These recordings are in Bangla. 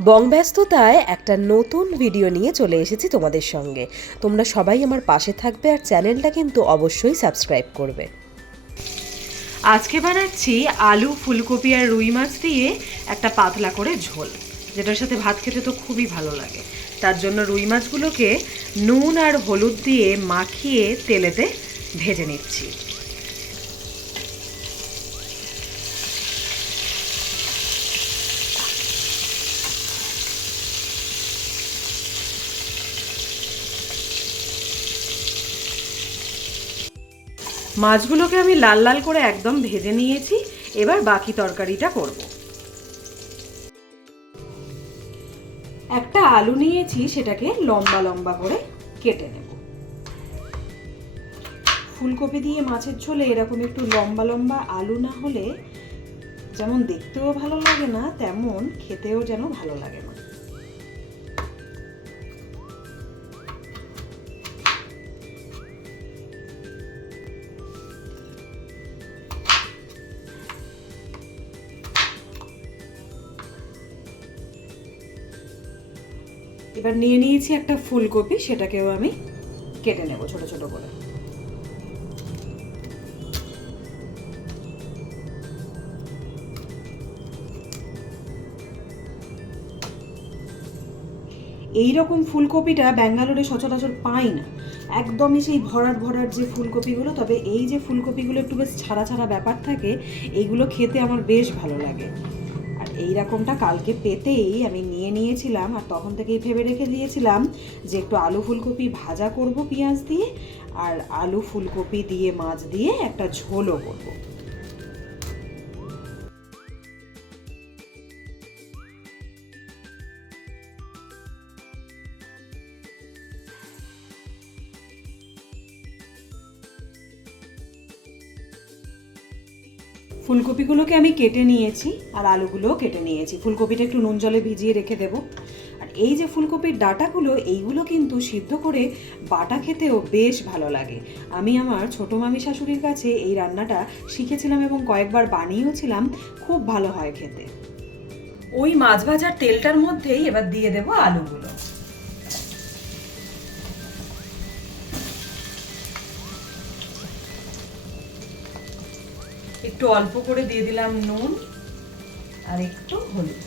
বংব্যস্ততায় একটা নতুন ভিডিও নিয়ে চলে এসেছি তোমাদের সঙ্গে। তোমরা সবাই আমার পাশে থাকবে আর চ্যানেলটা কিন্তু অবশ্যই সাবস্ক্রাইব করবে। আজকে বানাচ্ছি আলু, ফুলকপি আর রুই মাছ দিয়ে একটা পাতলা করে ঝোল, যেটার সাথে ভাত খেতে তো খুবই ভালো লাগে। তার জন্য রুই মাছগুলোকে নুন আর হলুদ দিয়ে মাখিয়ে তেলেতে ভেজে নিচ্ছি। মাছগুলোকে আমি লাল লাল করে একদম ভেজে নিয়েছি। এবার বাকি তরকারিটা করব। একটা আলু নিয়েছি, সেটাকে লম্বা লম্বা করে কেটে নেব। ফুলকপি দিয়ে মাছের ঝোলে এরকম একটু লম্বা লম্বা আলু না হলে যেমন দেখতেও ভালো লাগে না, তেমন খেতেও যেন ভালো লাগে না। এবার নিয়ে নিয়েছি একটা ফুলকপি, সেটাকেও আমি কেটে নেব ছোট ছোট করে। এইরকম ফুলকপিটা ব্যাঙ্গালোরে সচরাচর পাই না, একদমই সেই ভরাট ভরাট যে ফুলকপিগুলো। তবে এই যে ফুলকপিগুলো একটু বেশ ছাড়া ছাড়া ব্যাপার থাকে, এইগুলো খেতে আমার বেশ ভালো লাগে। আর এই রকমটা কালকে পেতেই আমি নিয়ে নিয়েছিলাম, আর তখন থেকেই ভেবে রেখে দিয়েছিলাম যে একটু আলু ফুলকপি ভাজা করব পেঁয়াজ দিয়ে, আর আলু ফুলকপি দিয়ে মাছ দিয়ে একটা ঝোলও করব। ফুলকপিগুলোকে আমি কেটে নিয়েছি আর আলুগুলোও কেটে নিয়েছি। ফুলকপিটা একটু নুন জলে ভিজিয়ে রেখে দেবো। আর এই যে ফুলকপির ডাঁটাগুলো, এইগুলো কিন্তু সিদ্ধ করে বাটা খেতেও বেশ ভালো লাগে। আমি আমার ছোটো মামি শাশুড়ির কাছে এই রান্নাটা শিখেছিলাম এবং কয়েকবার বানিয়েওছিলাম, খুব ভালো হয় খেতে। ওই মাছ ভাজার তেলটার মধ্যেই এবার দিয়ে দেবো আলুগুলো। একটু অল্প করে দিয়ে দিলাম নুন আর একটু হলুদ।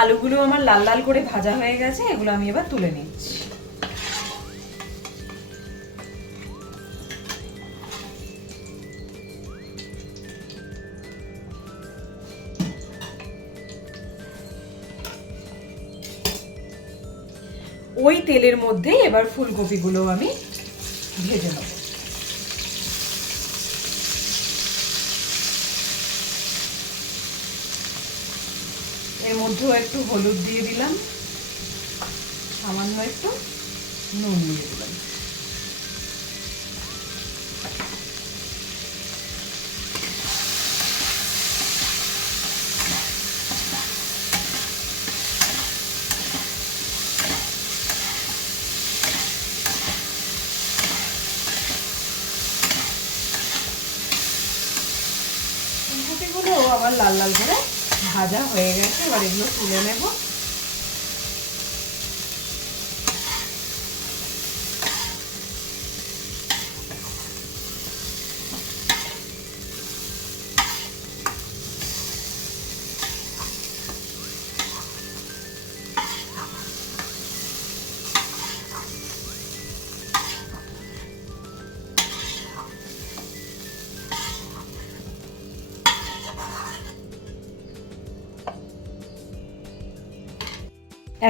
আলুগুলো আমার লাল লাল করে ভাজা হয়ে গেছে, এগুলো আমি এবার তুলে নিচ্ছি। ওই তেলের মধ্যে এবার ফুলকপিগুলো আমি ভেজে নেব। এর মধ্যেও একটু হলুদ দিয়ে দিলাম, সামান্য একটু নুন দিয়ে দিলাম। ফুলকপিগুলো আবার লাল লাল করে ভাজা হয়ে গেছে, এবার এগুলো তুলে নেব।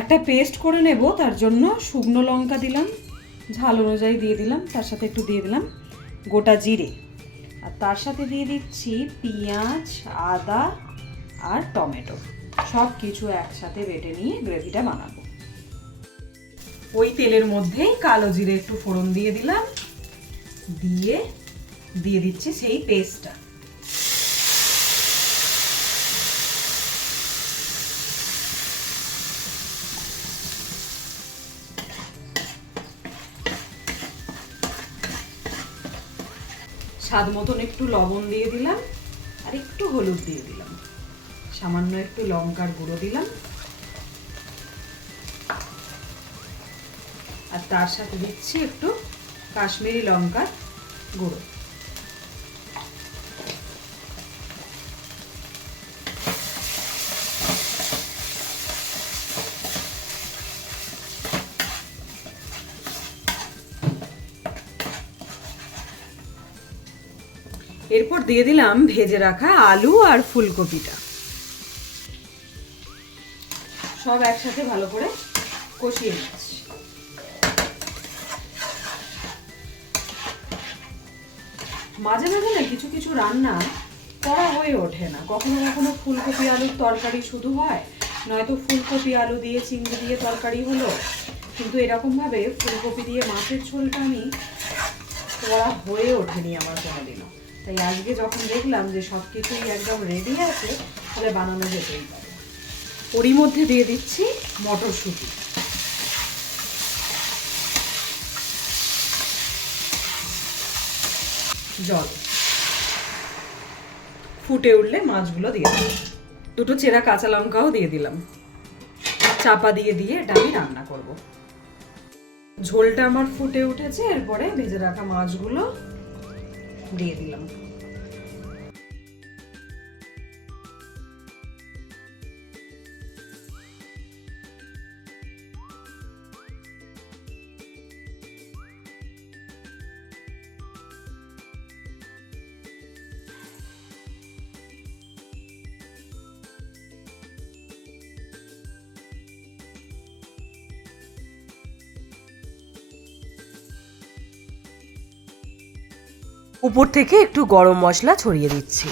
একটা পেস্ট করে নেব, তার জন্য শুকনো লঙ্কা দিলাম, ঝাল অনুযায়ী দিয়ে দিলাম, তার সাথে একটু দিয়ে দিলাম গোটা জিরে, আর তার সাথে দিয়ে দিচ্ছি পেঁয়াজ, আদা আর টমেটো, সব কিছু একসাথে বেটে নিয়ে গ্রেভিটা বানাবো। ওই তেলের মধ্যেই কালো জিরে একটু ফোড়ন দিয়ে দিলাম, দিয়ে দিচ্ছি সেই পেস্টটা। স্বাদ মতন একটু লবণ দিয়ে দিলাম, আর একটু হলুদ দিয়ে দিলাম, সামান্য একটু লঙ্কার গুঁড়ো দিলাম, আর তার সাথে দিচ্ছি একটু কাশ্মীরি লঙ্কার গুঁড়ো। এরপর দিয়ে দিলাম ভেজে রাখা আলু আর ফুলকপিটা, সব একসাথে ভালো করে কষিয়ে নিচ্ছি। মাঝে মাঝে না কিছু কিছু রান্না করা হয়ে ওঠে না, কখনো কখনো ফুলকপি আলুর তরকারি শুধু হয়, নয়তো ফুলকপি আলু দিয়ে চিংড়ি দিয়ে তরকারি হলো, কিন্তু এরকমভাবে ফুলকপি দিয়ে মাছের ঝোলটা আমি করা হয়ে ওঠেনি আমার কোনোদিনও। তাই আজকে যখন দেখলাম যে সব কিছুই একদম রেডি আছে, তাহলে বানানো যেতেই পারে। ওরই মধ্যে দিয়ে দিচ্ছি মটরশুঁটি, জল ফুটে উঠলে মাছগুলো দিয়ে দিলাম, দুটো চেরা কাঁচা লঙ্কাও দিয়ে দিলাম, চাপা দিয়ে এটা আমি রান্না করব। ঝোলটা আমার ফুটে উঠেছে, এরপরে ভেজে রাখা মাছগুলো দিয়ে দিলাম। উপর থেকে একটু গরম মশলা ছড়িয়ে দিচ্ছি।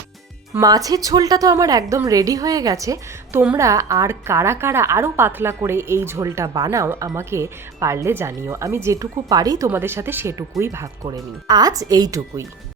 মাছের ঝোলটা তো আমার একদম রেডি হয়ে গেছে। তোমরা আর কারা কারা আরও পাতলা করে এই ঝোলটা বানাও আমাকে পারলে জানিও। আমি যেটুকু পারি তোমাদের সাথে সেটুকুই ভাগ করে নিই। আজ এইটুকুই।